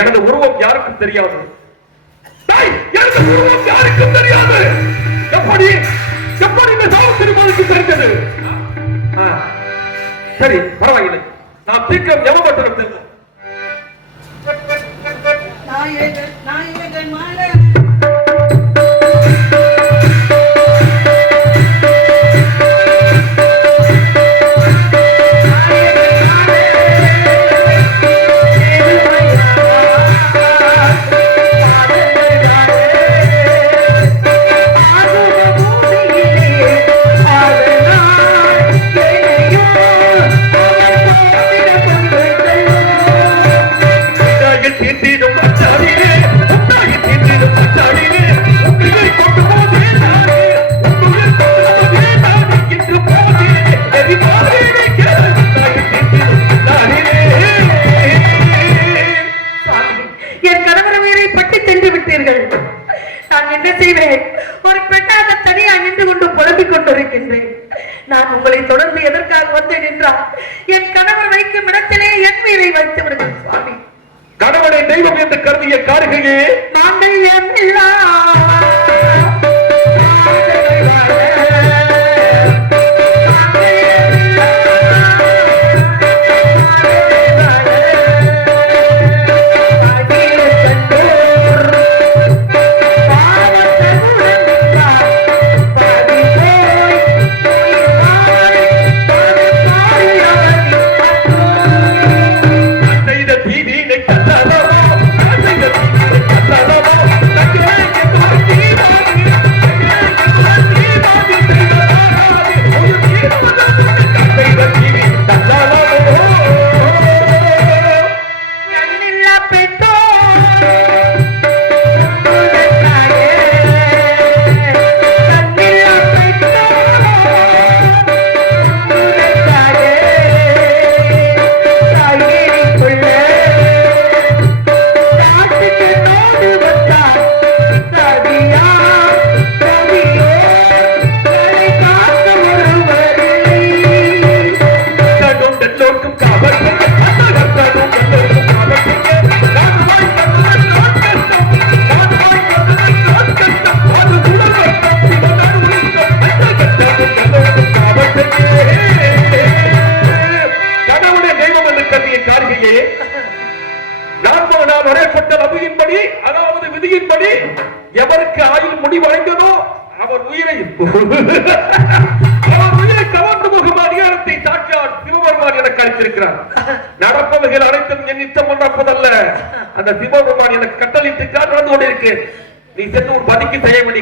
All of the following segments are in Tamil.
எனது உருவம் யாருக்கும் தெரியாது. எனது உருவம் யாருக்கும் தெரியாது. எப்படி எப்படி இந்த சாவு திருமணத்துக்கு தெரிஞ்சது சரி பரவாயில்லை. நான் சீக்கிரம் யமபட்டனம் நாயகன் நாயகன் மாலை.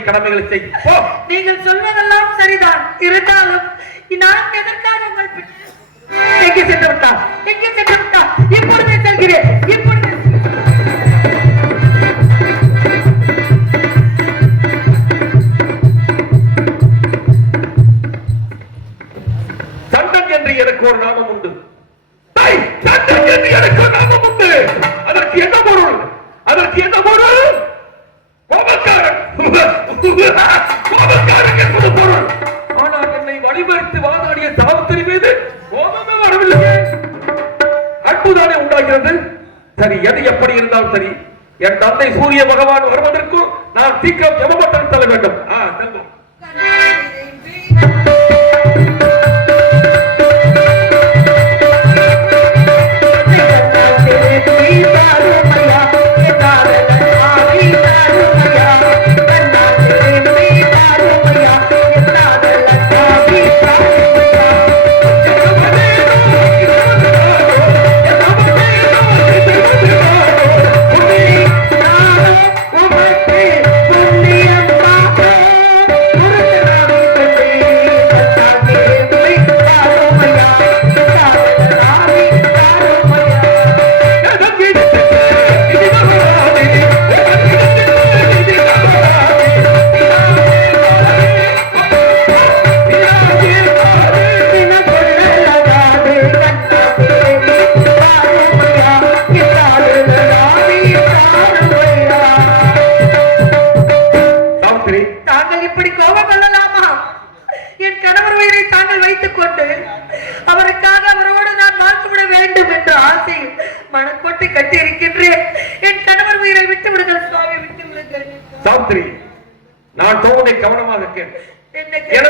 கடமைகளை செய். நீங்கள் சொல்வதெல்லாம் சரிதான். இருந்தாலும் நான் எதற்காக உங்கள் எங்கே சென்று விட்டார்? எங்கே சென்று விட்டார்? இப்பொழுதே செல்கிறேன். இப்பொழுது சண்டன் என்று எனக்கு ஒரு நாமம் உண்டு. சண்டன் என்று எனக்கு ஒரு நாமம் உண்டு. அதற்கு என்ன பொருள்? அதற்கு என்ன பொருள்? கோபக்காரன். கோபக்காரன் என்பது பொருள் ஆனால் என்னை வழிபறித்து வாதாடிய சாவித்திரி மீது கோபமே வரவில்லையே அன்புதானே உண்டாகிறது. சரி எது எப்படி இருந்தாலும் சரி என் தந்தை சூரிய பகவான் வருவதற்கும் நான் சீக்கிரம் ஜமபட்டம் தள்ள வேண்டும். ஆ செல்வம்.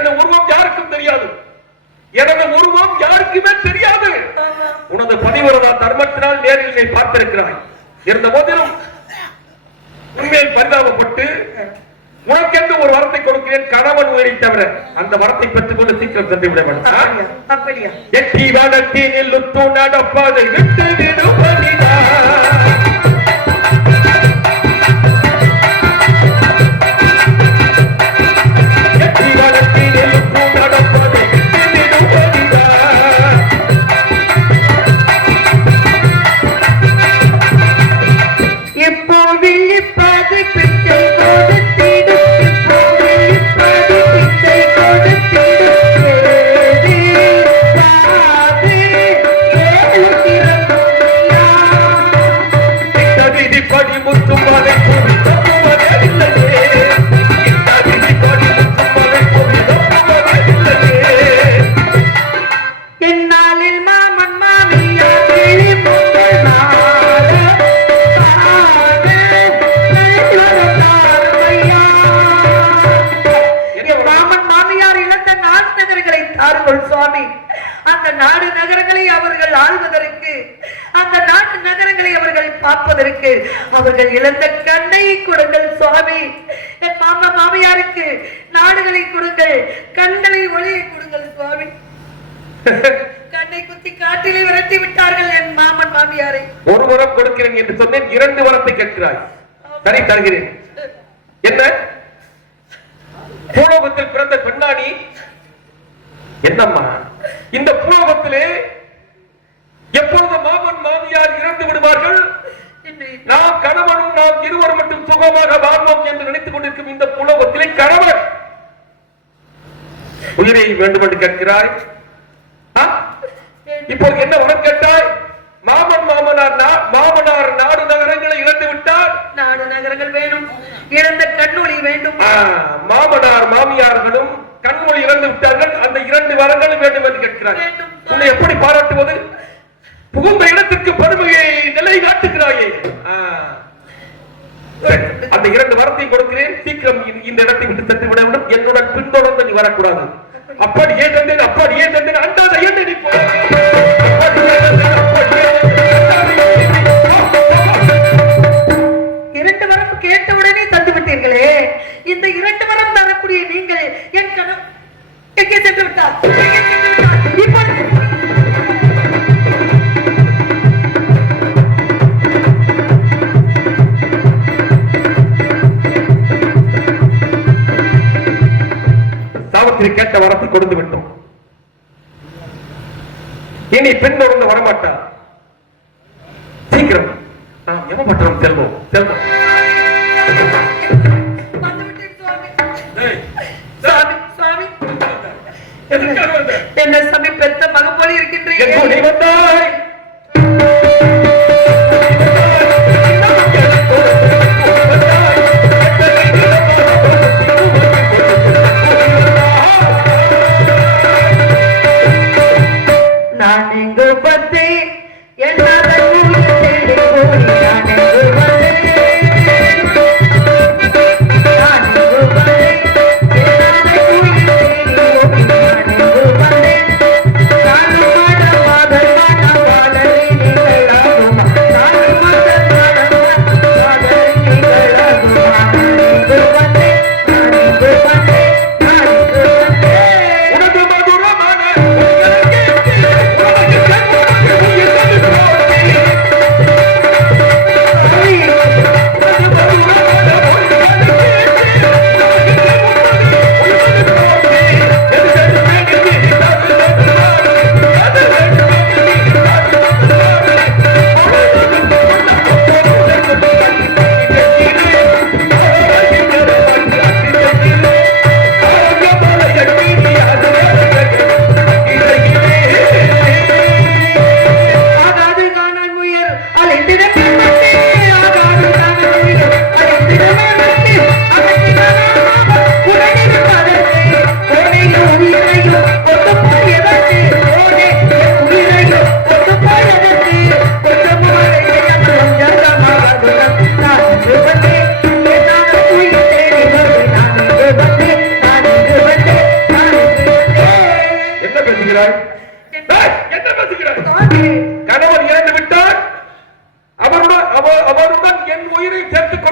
எனது உருவம் யாருக்கும் தெரியாது. எனது உருவம் யாருக்குமே தெரியாது. உனது பதிவிரதா தர்மத்தினால் நேரில் நீ பார்த்திருக்கிறாய். இருந்த போதிலும் உண்மையில் பரிதாபப்பட்டு உனக்கென்று ஒரு வரத்தை கொடுக்கிறேன் கணவன் உயிரை தவிர அந்த வரத்தை பெற்றுக் கொண்டு சீக்கிரம் சென்று விட வேண்டும். எட்டி வனத்தினில் உத்து நடப்பதை விட்டு விடுவதினா தருகிறேன் என்ன? பூலோகத்தில் பிறந்த பெண்ணாடி? என்னம்மா? இந்த பூலோகத்திலே எப்பொழுது மாமன் மாமியார் இறந்து விடுவார்கள்? நாம் கணவனும் நாம் இருவர் மட்டும் சுகமாக வாழ்வோம் என்று நினைத்துக் கொண்டிருக்கும் இந்த புலோகத்திலே கணவன். உயிரை வேண்டும் என்று கேட்கிறாய் இப்போது என்ன வரம் கேட்டாய் மாமன் மாமனார் நா- மாமனார் நாடு நகரங்களை இழந்து விட்டார் நாடு நகரங்கள் வேணும். இழந்த கண்ணொளி வேண்டும். மாமனார் மாமியார்களும் கண்மொழி இழந்து விட்டார்கள். அந்த இரண்டு வரங்களும் வேண்டும் என்று கேட்கிறார். உன்னை எப்படி பாராட்டுவது? புகுந்த இடத்திற்கு பெருமையை நிலை காட்டுகிறாயே அந்த இரண்டு வரத்தை கொடுக்கிறேன். சீக்கிரம் இந்த- இந்த இடத்தை விட்டு சென்று விட வேண்டும். என்னுடன் பின்தொடர்ந்து நீ வரக்கூடாது. அப்படியே தந்தேன்? அப்படியே தந்தேன்? அண்டாத என்ன நீ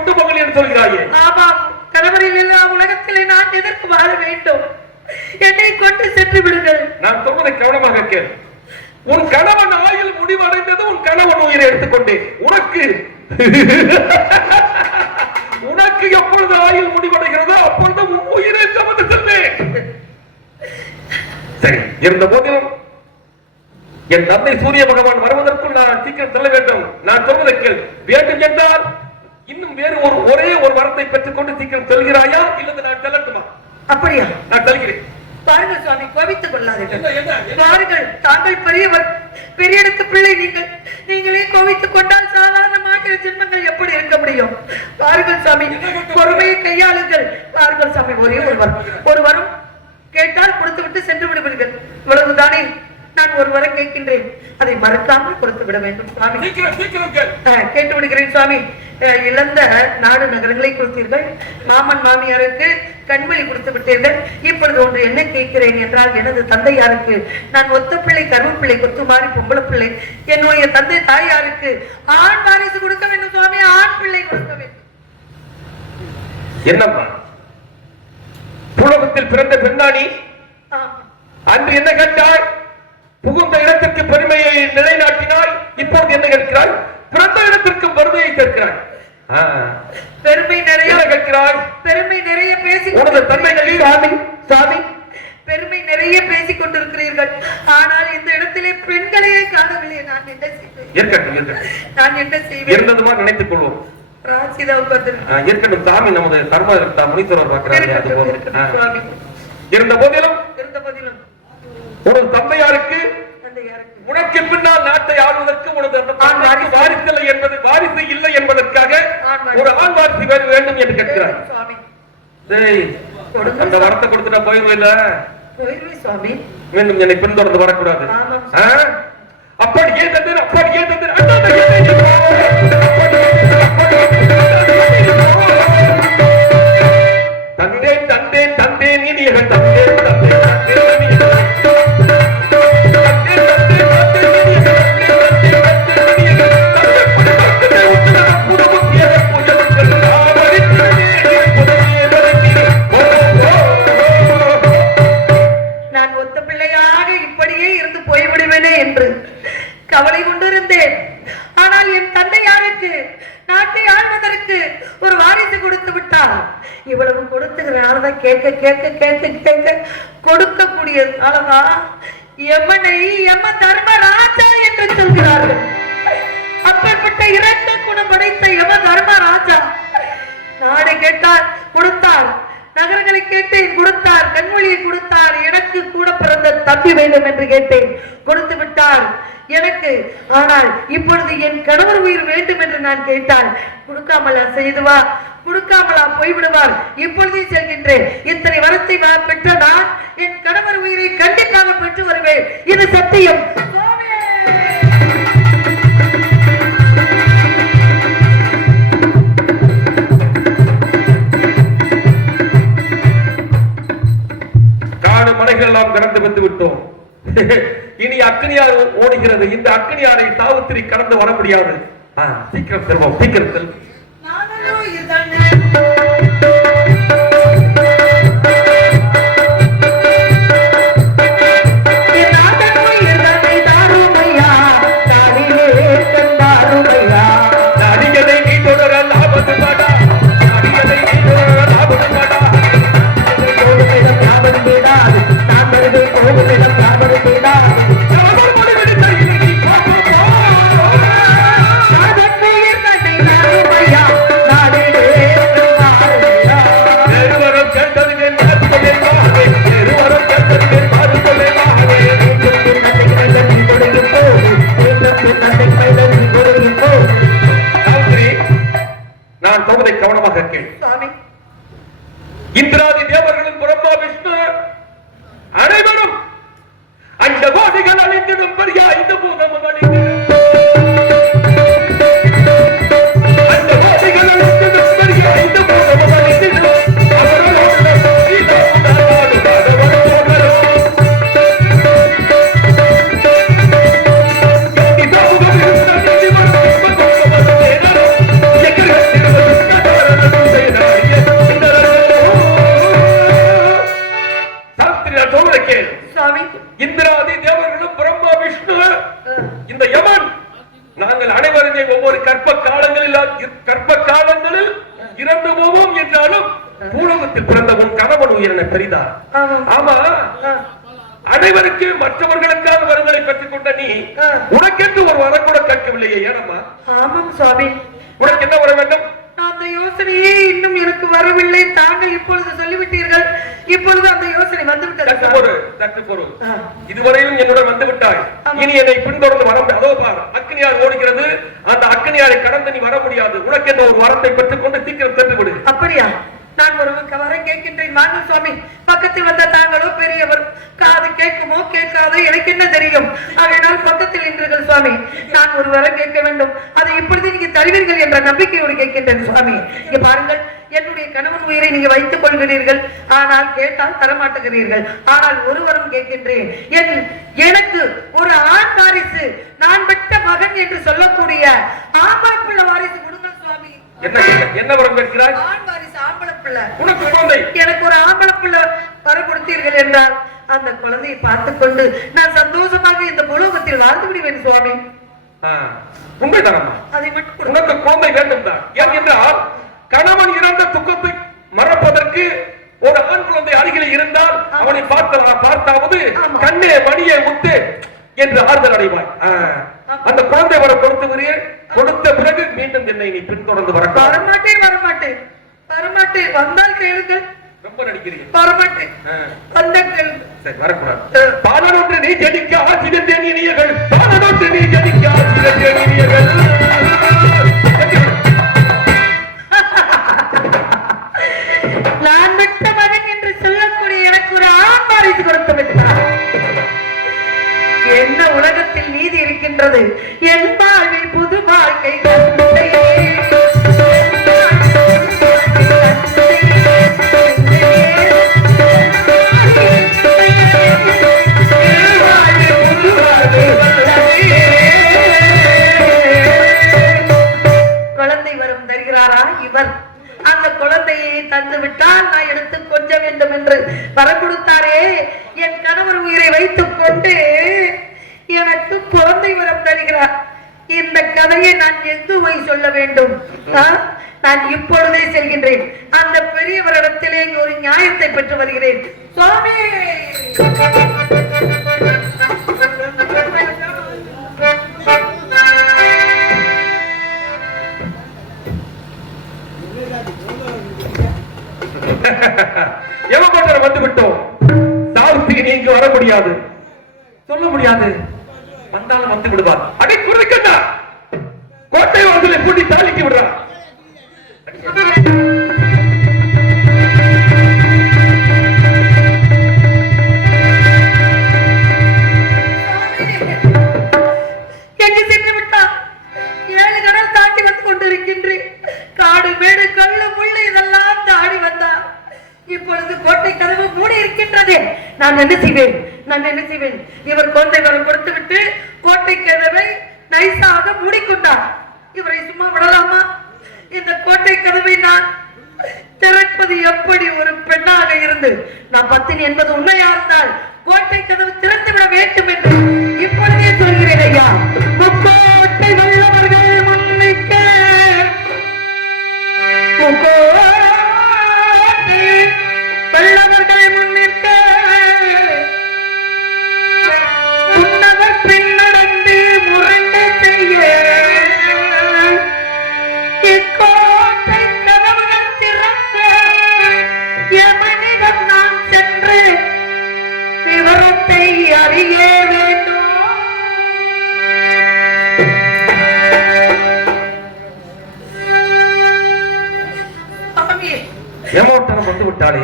கொட்டு மகள் என்று சொல்கிறாயே. ஆமாம் கணவரில் இல்லா உலகத்திலே நான் எதற்கு வாழ வேண்டும்? என்னை கொண்டு சென்று விடுங்கள். நான் சொல்வதை கவனமாக கேள். உன் கணவன் ஆயுள் முடிவடைந்தது உன் கணவன் உயிரை எடுத்துக்கொண்டேன். உனக்கு உனக்கு எப்பொழுது ஆயுள் முடிவடைகிறதோ அப்பொழுது உன் உயிரை சமந்து செல்வேன். சரி இருந்த போதிலும் என் தந்தை சூரிய பகவான் வருவதற்குள் நான் சீக்கிரம் செல்ல வேண்டும். நான் சொல்வதற்கு வேண்டும் என்றால் இன்னும் வேறு ஒரு ஒரே ஒரு வரத்தை பெற்றுக்கொண்டு சீக்கிரம் செல்கிறாயா? இல்லது நான் செல்லட்டுமா? அப்படியா? நான் செல்கிறேன். பாருங்கள் சுவாமி கோபித்துக் கொள்ளாதீர்கள்? பாருங்கள் தாங்கள் பெரியவர் பெரிய இடத்து பிள்ளை நீங்கள். நீங்களே கோவித்துக் கொண்டால் சாதாரணமாக ஜென்மங்கள் எப்படி இருக்க முடியும்? பாருங்கள் சாமி பொறுமையை கையாளுங்கள். பாருங்கள் சாமி ஒரே ஒரு வரம் ஒரு வரம் கேட்டால் கொடுத்து விட்டு சென்று விடுவீர்கள். இவ்வளவுதானே? நான் ஒரு வரம் கேட்கின்றேன். அதை மறக்காமல் கொடுத்து விட வேண்டும் சுவாமி. கேட்டு விடுகிறேன் சுவாமி. இழந்த நாடு நகரங்களை கொடுத்தீர்கள். மாமன் மாமியாருக்கு கண்மொழி கொடுத்து விட்டீர்கள். இப்பொழுது ஒன்று என்ன கேட்கிறேன் என்றால் எனது தந்தையாருக்கு நான் ஒத்த பிள்ளை கருவப்பிள்ளை கொத்துமாறி பொம்பளை பிள்ளை என்னுடைய தந்தை தாயாருக்கு ஆண் வாரிசு கொடுக்க வேண்டும் சுவாமி. ஆண் பிள்ளை கொடுக்க வேண்டும். என்னம்மா? புலகத்தில் பிறந்த பெண்ணாணி. அன்று என்ன கேட்டாய் புகுந்த இடத்திற்கு பெருமையை நிலைநாட்டினாய். இப்போது என்ன கேட்கிறாய்? பிறந்த இடத்திற்கு வறுமையை கேட்கிறாய். பெருமை நிறைய கேட்கிறாய்? பெருமை நிறைய பேசி உனது தந்தை சாமி சாமி. பெருமை நிறைய பேசிக் கொண்டிருக்கிறீர்கள். ஆனால் இந்த இடத்திலே பெண்களையே காணவில்லை. நான் என்ன செய்வேன்? இருக்கட்டும் இருக்கட்டும். நான் என்ன செய்வேன்? இருந்ததுமா நினைத்துக் கொள்வோம். இருக்கட்டும் சாமி நமது இருக்கா. முனீஸ்வரர். சுவாமி. இருந்த போதிலும் இருந்த போதிலும். தந்தையாருக்கு தந்தையாருக்கு உனக்கு பின்னால் நாட்டை ஆளுவதற்கு உனது வாரிசு. என்பது வாரிசு இல்லை என்பதற்காக. ஒரு ஆண் வாரிசு வேண்டும் என்று கேட்கிறார். அந்த வரத்தை கொடுத்துட்டா போயிடும் இல்ல? போயிருவே சுவாமி. மீண்டும் என்னை பின்தொடர்ந்து வரக்கூடாது? அப்படியே தந்தேன் அப்படியே தந்தேன் கவலை கொண்டிருந்தேன். ஆனால் என் தந்தை யாருக்கு நாட்டை ஆழ்வதற்கு ஒரு வாரிசு கொடுத்து விட்டார். இவ்வளவு கொடுத்துக்கிறனாலதான் கேட்க கேட்க கேட்க கேட்க கொடுக்கக்கூடியதுனாலதான் எமனை எம தர்மராஜா என்று சொல்கிறார்கள். அப்பேற்பட்ட இரக்க குணம் படைத்த யம தர்மராஜா. நாடு கேட்டார் கொடுத்தார். நகரங்களை கேட்டேன் கொடுத்தார். கண்மொழியை கொடுத்தார். எனக்கு கூட பிறந்த தம்பி வேண்டும் என்று கேட்டேன். கொடுத்து விட்டார். எனக்கு. ஆனால் இப்பொழுது என் கணவர் உயிர் வேண்டும் என்று நான் கேட்டான் கொடுக்காமலா செய்துவா கொடுக்காமலா போய்விடுவார். இப்பொழுதே செல்கின்றேன். இத்தனை வரத்தை வா- பெற்ற நான் என் கணவர் உயிரை கண்டிப்பாக பெற்று வருவேன். இது சத்தியம். காடு மலைகள் எல்லாம் கடந்து வந்து விட்டோம். அக்னியாறு ஓடுகிறது. இந்த அக்னியாரை சாவித்திரி கடந்து வர முடியாது. சீக்கிரம் செல்வோம் சீக்கிரம் செல்வோம் நாங்கள் அனைவருமே ஒவ்வொரு கற்ப காலங்களில் கற்ப காலங்களில் இறந்து போவோம் என்றாலும் பூலோகத்தில் பிறந்த உன் கணவன் உயிரின பெரிதா. ஆமா. அனைவருக்கு மற்றவர்களுக்காக வரங்களை பெற்றுக் கொண்ட நீ. உனக்கென்று ஒரு வரம் கூட கேட்கவில்லையே ஏனம்மா? ஆமாம் சுவாமி. உனக்கு என்ன வர வேண்டும்? அந்த யோசனையே இன்னும் எனக்கு வரவில்லை. தாங்கள் இப்பொழுது சொல்லிவிட்டீர்கள். இப்பொழுது அந்த யோசனை வந்துவிட்டது. பொறு ஆ. இதுவரையும் என்னுடன் வந்து விட்டாய். இனி என்னை பின்தொடர்ந்து வர அதோ பார் அக்னியார் ஓடுகிறது. அந்த அக்னியாரை கடந்து நீ வர முடியாது. உனக்கு என்ன ஒரு வரத்தை பெற்றுக் கொண்டு சீக்கிரம் சென்று விடு. அப்படியா? நான் ஒரு வர கேட்கின்றேன். வாங்க சுவாமி. பக்கத்தில் வந்த தாங்களோ பெரியவர் காது கேட்குமோ கேட்காதோ எனக்கு என்ன தெரியும்? ஆகையினால் பக்கத்தில் நின்றீர்கள் சுவாமி. நான் ஒரு வரம் கேட்க வேண்டும். அதை இப்பொழுது நீங்க தருவீர்கள் என்ற நம்பிக்கையோடு கேட்கின்றேன் சுவாமி. இங்க பாருங்கள் என்னுடைய கணவன் உயிரை நீங்க வைத்துக் கொள்கிறீர்கள். ஆனால் கேட்டால் தரமாட்டுகிறீர்கள். ஆனால் ஒருவரும் கேட்கின்றேன். என் எனக்கு ஒரு ஆண் வாரிசு நான் பெற்ற மகன் என்று சொல்லக்கூடிய ஆம்பளை பிள்ளை வாரிசு கொடுங்கள் என்ன என்ன வரம் கேட்கிறாய்? ஆண் வாரிசு ஆம்பளை பிள்ளை. உனக்கு குழந்தை. எனக்கு ஒரு ஆம்பளை பிள்ளை வர கொடுத்தீர்கள் என்றால் அந்த குழந்தையை பார்த்துக் கொண்டு நான் சந்தோஷமாக இந்த புலோகத்தில் வாழ்ந்து விடுவேன் சுவாமி. உண்மைதானம்மா? அதை மட்டும். உனக்கு குழந்தை வேண்டும் தான் ஏனென்றால் கணவன் இறந்த துக்கத்தை மறப்பதற்கு ஒரு ஆண் குழந்தை அருகில் இருந்தால் அவனை பார்த்த பார்த்தாவது. கண்ணே மணியை முத்து என்று ஆறுதல் அடைவாய். அந்த குழந்தை வர கொடுத்து விடுகிறேன். கொடுத்த பிறகு மீண்டும் என்னை நீ பின்தொடர்ந்து வர வரமாட்டேன் வரமாட்டேன். வரமாட்டேன். வந்தால் கேளுங்கள். ரொம்ப நடிக்கிறீங்க. வரமாட்டேன். ஆ, வந்த கேளுங்கள். சரி வரக்கூடாது. பாலனொன்று நீ ஜெனிக்க ஆசிரியர் நீர்கள் நான் இப்பொழுதே செல்கின்றேன். அந்த பெரியவரிடத்திலே இங்கு ஒரு நியாயத்தை பெற்று வருகிறேன். சுவாமி! எவப்பட்டர் வந்து விட்டோம் சாவுக்கு நீங்க வர முடியாது. சொல்ல முடியாது. வந்தாலும் வந்து விடுவார். அடை குறைக்கண்டா கோட்டை வாசலை பூட்டி தாளிக்கு விடுறார். நான் என்ன செய்வேன்? நான் என்ன செய்வேன்? இவர் கோட்டை வரம் கொடுத்து விட்டு கோட்டை கதவை நைசாக மூடிக்கொண்டார். இவரை சும்மா விடலாமா? இந்த கோட்டை கதவை நான் திறப்பது எப்படி ஒரு பெண்ணாக இருந்து? நான் பத்தினி என்பது உண்மையா இருந்தால் கோட்டை கதவு திறந்து விட வேண்டும் என்று இப்பொழுதே சொல்கிறேன் ஐயா. முக்கோட்டை வல்லவர்கள் முன்னிக்க. அறிய வேண்டும். ஏமாற்றம் வந்து விட்டாளே.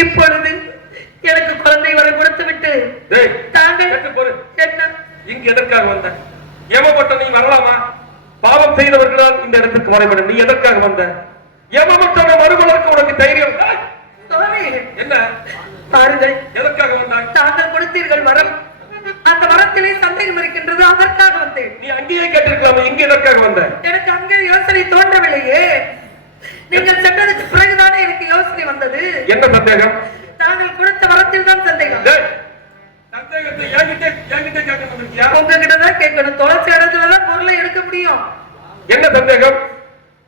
இப்பொழுது எனக்கு குழந்தை வர கொடுத்து விட்டு தாங்கள் என்ன? இங்கு எதற்காக வந்த? ஏமாப்பட்ட நீ வரலாமா? பாவம் செய்தவர்களால் இந்த இடத்துக்கு வர வேண்டும். நீ எதற்காக வந்த? ஏமாப்பட்டவனை மறுபலருக்கு உனக்கு தைரியம். என்ன? பாருங்கள். எதற்காக வந்தாய்? தாங்கள் கொடுத்தீர்கள் வரம். அந்த வரத்திலே சந்தேகம் இருக்கின்றது அதற்காக வந்தேன். நீ அங்கேயே கேட்டிருக்கலாமா இங்க எதற்காக வந்த? எனக்கு அங்கே யோசனை தோன்றவில்லையே. நீங்கள் சென்றதுக்கு பிறகுதானே எனக்கு யோசனை வந்தது. என்ன சந்தேகம்? தாங்கள் கொடுத்த வரத்தில் தான் சந்தேகம். டேய், சந்தேகத்தை என்கிட்ட என்கிட்ட கேட்க வந்திருக்கியா உங்ககிட்ட தான் கேட்கணும். தொலைச்ச இடத்துல தான் பொருளை எடுக்க முடியும். என்ன சந்தேகம்?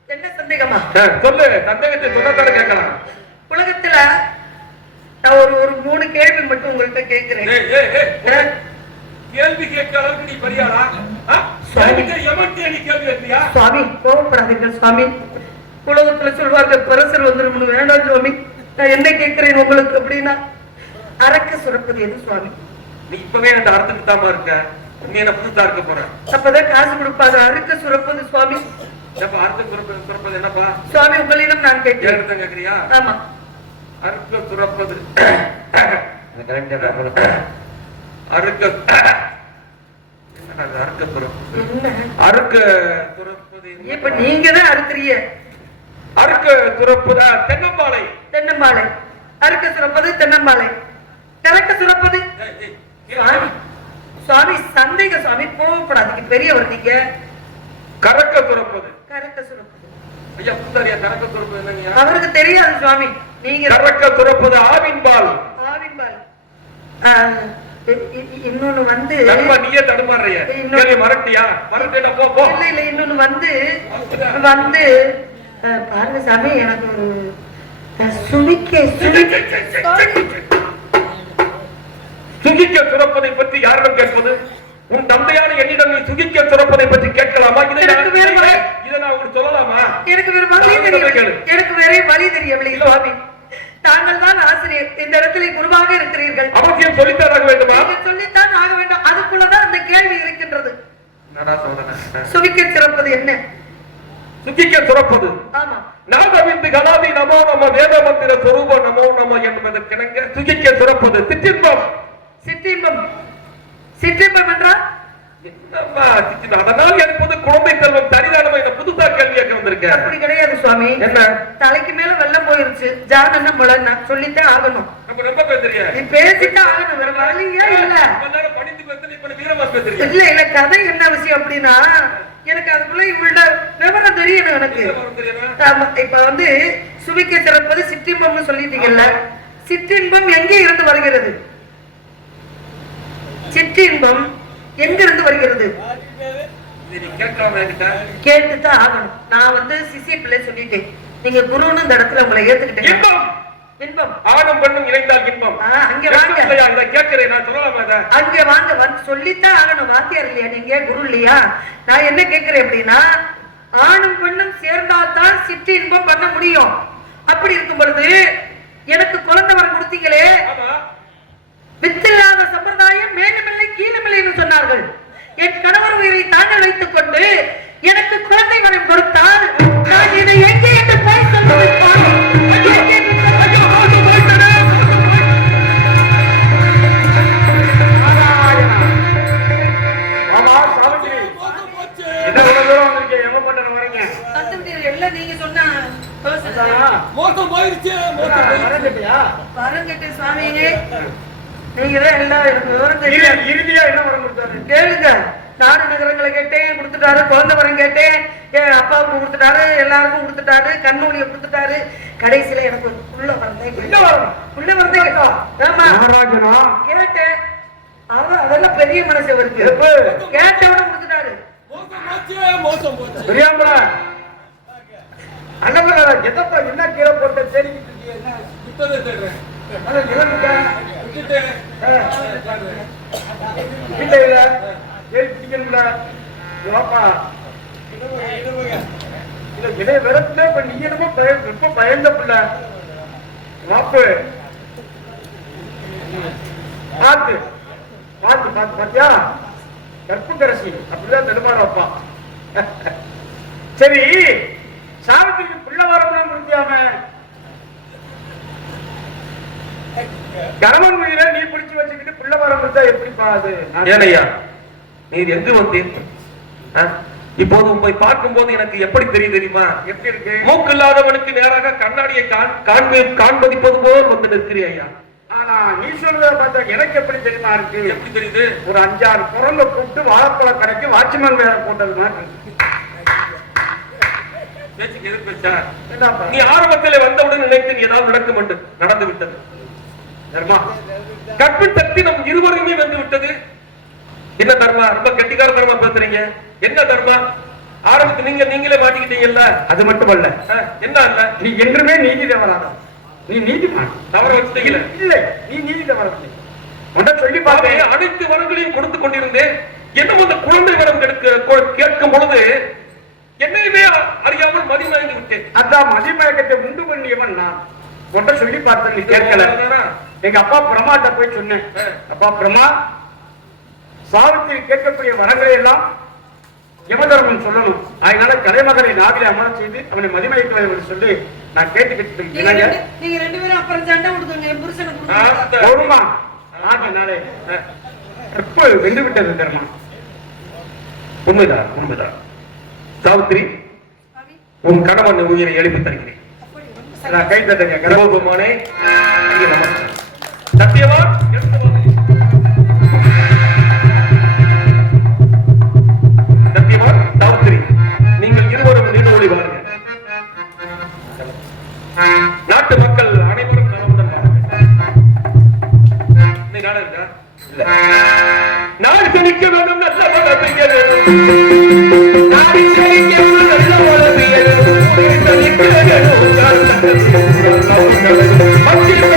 என்ன சந்தேகமா? சொல்லு சந்தேகத்தை கேட்கலாம். உலகத்துல நான் ஒரு ஒரு மூணு கேள்வி மட்டும் உங்கள்கிட்ட கேட்கிறேன். கேள்வி கேட்க அளவுக்கு நீ பெரியாளா கேட்கிறியா சுவாமி. கோபப்படாதீங்க சுவாமி உலகத்துல சொல்வார்கள் பரசர் வந்துடும் வேண்டாம் சுவாமி. நான் என்ன கேட்கிறேன் உங்களுக்கு அப்படின்னா அரக்க சுரப்பது எது சுவாமி? நீ இப்பவே அந்த அர்த்தத்துக்கு தாமா இருக்க. நீ என்ன புதுசா இருக்க போற அப்பதான் காசு கொடுப்பாங்க. அறுக்க சுரப்பது சுவாமி. எப்ப அர்த்தம் சுரப்பது என்னப்பா? சுவாமி உங்களிடம் நான் கேட்கிறேன். ஏன் கேக்குறியா ஆமா. அறுக்க சுரப்பது அறுக்க அறுக்க சுரப்பது என்ன? அறுக்க சுரப்பது இப்ப நீங்க தான் அறுக்கிறீங்க. அறுக்க சுரப்பது ஆ, தென்னம்பாலை. தென்னம்பாலை. அறுக்க சுரப்பது தென்னம்பாலை. கறக்க சுரப்பது? ஏய், ஏய், சுவாமி சந்தேக சுவாமி கோவப்படாதீங்க பெரியவர் நீங்க கறக்க சுரப்பது கறக்க சுரப்பது. ஐயா புத்தாரியா கறக்க சுரப்பது அவருக்கு தெரியாது சுவாமி. நீங்க கறக்க பால். ஆவின்பால். ஆ, இ- இ- இன்னொன்னு வந்து தடுமா நீயே இன்னொரு- கேள்வி மறட்டியா மறட்டியா போ போ. இல்ல இல்ல இன்னொன்னு வந்து பாருங்க சாமி எனக்கு ஒரு சுமிக்க சுகிக்க பற்றி யாரிடம் கேட்பது? உன் தந்தையான என்னிடம் நீ சுகிக்க சுரப்பதை பற்றி கேட்கலாமா? இதை எனக்கு நான் வேறு. இதை நான் உங்களுக்கு சொல்லலாமா? எனக்கு வேற வழி தெரியவில்லை. எனக்கு வேற வழி தெரியவில்லை. சுவாமி தாங்கள் தான் ஆசிரியர். இந்த இடத்துல குருவாக இருக்கிறீர்கள். அவசியம் சொல்லித்தராக வேண்டுமா? நீங்க சொல்லித்தான் ஆக வேண்டும். அதுக்குள்ளதான் அந்த கேள்வி இருக்கின்றது. சுமிக்க சிறப்பது என்ன? சுகிக்க சுரப்பது ஆமா. நாதவிந்து கலாதி நமோ நம வேத மந்திர சொரூப நமோ நம என்பதற்கிணங்க சுகிக்க சுரப்பது சிற்றின்பம் சிற்றின்பம் சிற்றின்பம் என்றால் என்னம்மா சிற்றின்பம் அதனால் என்பது குழந்தை செல்வம் சரிதானமா இந்த புதுசா கேள்வி கேட்க வந்திருக்கேன் அப்படி கிடையாது சுவாமி என்ன தலைக்கு மேல வெள்ளம் போயிருச்சு ஜாதன முளன்னா சொல்லித்தான் ஆகணும். நம்ம ரொம்ப பேசுறிய நீ பேசித்தான் ஆகணும். வேற வழியே இல்ல? பணிந்து பேசுறீ இப்ப நீ வீரமா பேசுறீங்க. இல்ல இல்ல கதை என்ன விஷயம் அப்படின்னா எனக்கு அதுக்குள்ள இவள்ட விவரம் தெரியணும் எனக்கு. இப்ப வந்து சுவிக்க சிறப்பது சிற்றின்பம்னு சொல்லிட்டீங்கல்ல? சிற்றின்பம் எங்கே இருந்து வருகிறது? சிற்றின்பம் எங்க இருந்து வருகிறது கேட்டுதான் ஆகணும். நான் வந்து சிசிய பிள்ளை சொல்லிட்டேன். நீங்க குருன்னு இந்த இடத்துல உங்களை ஏத்துக்கிட்டேன். இன்பம் ஆணும் பெண்ணும் இணைந்தால் இன்பம் அங்க வாங்க. இதை கேட்கிறேன் நான் சொல்லலாமா அங்க வாங்க வந்து சொல்லித்தான் ஆகணும். வாத்தியார் இல்லையா நீங்க? குரு இல்லையா? நான் என்ன கேட்கிறேன் அப்படின்னா ஆணும் பெண்ணும் சேர்ந்தால்தான் சிற்றி இன்பம் பண்ண முடியும். அப்படி இருக்கும் பொழுது எனக்கு குழந்தை வரம் கொடுத்தீங்களே. வித்தில்லாத சம்பிரதாயம் மேலுமில்லை கீழுமில்லை என்று சொன்னார்கள். என் கணவர் உயிரை தாங்கள் வைத்துக் கொண்டு எனக்கு குழந்தை வரம் கொடுத்தால் நான் இதை எங்கே என்று போய் மோசம்? போயிருச்சு போயிருச்சு வரங்கட்டு சுவாமியே நீங்க தான் எல்லாம் விவரம் தெரியும் இறுதியா என்ன வரம் கொடுத்தாரு? கேளுங்க. நாடு நகரங்களை கேட்டேன் கொடுத்துட்டாரு. குழந்தை வரம் கேட்டேன். என் அப்பாவுக்கு கொடுத்துட்டாரு எல்லாருக்கும் கொடுத்துட்டாரு கண்ணூலியை கொடுத்துட்டாரு. கடைசியில எனக்கு ஒரு புள்ள வரந்தே என்ன வரம். புள்ள வரந்தே ஆமா. மகாராஜனா? கேட்டேன். அவன் அதெல்லாம் பெரிய மனசு அவருக்கு? கேட்டவன கொடுத்துட்டாரு. மோசம் போச்சு மோசம் போச்சு அண்ணா எதப்பா என்ன கீழே போட்ட தெரிஞ்சுட்டு இருக்கீங்க? என்ன விட்டதை தேடுறேன். அதை விட்டுட்டேன் வீட்டை இல்ல கேள்வி பிடிக்கணும்ல வாப்பா. இல்ல இப்ப நீ என்னமோ பய ரொம்ப பயந்த பிள்ளை. வாப்பு. பார்த்து. பார்த்து பார்த்து பாத்தியா கற்புக்கரசி. அப்படிதான் தடுமாற வைப்பான் சரி. சாவித்திரிக்கு பிள்ளை வரம்லாம் முடிஞ்சாம கணவன் மொழியில நீ பிடிச்சு வச்சுக்கிட்டு பிள்ளை வரம் இருந்தா எப்படிப்பா அது? ஏனையா நீர் எங்கு வந்தீர்? இப்போது உம்மை பார்க்கும் போது எனக்கு எப்படி தெரியும் தெரியுமா? எப்படி இருக்கு? மூக்கு இல்லாதவனுக்கு நேராக கண்ணாடியை காண்- காண்பி காண்பதிப்பது போல் வந்து நிற்கிறீ ஐயா ஆனா நீ சொல்றத பார்த்தா எனக்கு எப்படி தெரியுமா இருக்கு? எப்படி தெரியுது? ஒரு அஞ்சாறு குரங்க கூப்பிட்டு வாழைப்பழ கடைக்கு வாட்ச்மேன் வேலை போட்டது மாதிரி. பேச்சுக்கு எதிர் பேச்சா என்னப்பா நீ ஆரம்பத்திலே வந்தவுடன் நினைத்து நீ ஏதாவது நடக்கும் என்று நடந்து விட்டது. கற்பின் சக்தி நம் இருவரையுமே வந்து விட்டது. என்ன தர்மா? ரொம்ப கெட்டிக்கார தர்மா பேசுறீங்க. என்ன தர்மா? ஆரம்பத்து நீங்க நீங்களே மாட்டிக்கிட்டீங்கல்ல? அது மட்டுமல்ல. என்ன இல்ல நீ என்றுமே நீதி தவறாத நீ நீதிமான். தவற வச்சுட்டீங்களே இல்லை நீ நீதி தவறாத உன்ட சொல்லி பாவே, பார்த்தேன் அனைத்து வரங்களையும் கொடுத்து கொண்டிருந்தேன். என்ன அந்த குழந்தை வரம் கேட்கும் பொழுது என்னையுமே அறியாமல் மதிமயங்கி விட்டேன். அதான் மதிமயக்கத்தை உண்டு பண்ணியவன் நான். உன்ட சொல்லி பார்த்தேன் நீ கேட்கல. எங்க அப்பா பிரம்மாட்ட போய் சொன்னேன். அப்பா பிரம்மா சாவித்திரி கேட்கக்கூடிய வரங்களை எல்லாம் யமதர்மன் சொல்லணும். அதனால கலைமகனை நாவிலே அமர செய்து அவனை மதிமயக்க வேண்டும் சொல்லி நான் கேட்டுக்கிட்டு நீங்க இருக்கேன் ரெண்டு- நீங்க ரெண்டு பேரும் அப்புறம் சண்டை கொடுத்துங்க என் புருஷனுக்கு. போருமா ஆகினாலே எப்போ வென்று விட்டது தர்மா உண்மைதான் உண்மைதான். சாவித்திரி உன் கணவன் உயிரை எழுப்பி தருகிறேன். நான் கை தட்டுங்க. கர்ப்பகுமானே இங்கே நமஸ்காரம். சாவித்திரி நீங்கள் இருவரும் நாட்டு மக்கள் அனைவரும் நலமுடன் நாடு செழிக்க வேண்டும் நல்ல வளர்ப்பியல் நாடு செழிக்க வேண்டும் நல்ல வளர்ப்பியல் செழிக்க வேண்டும் மக்கள்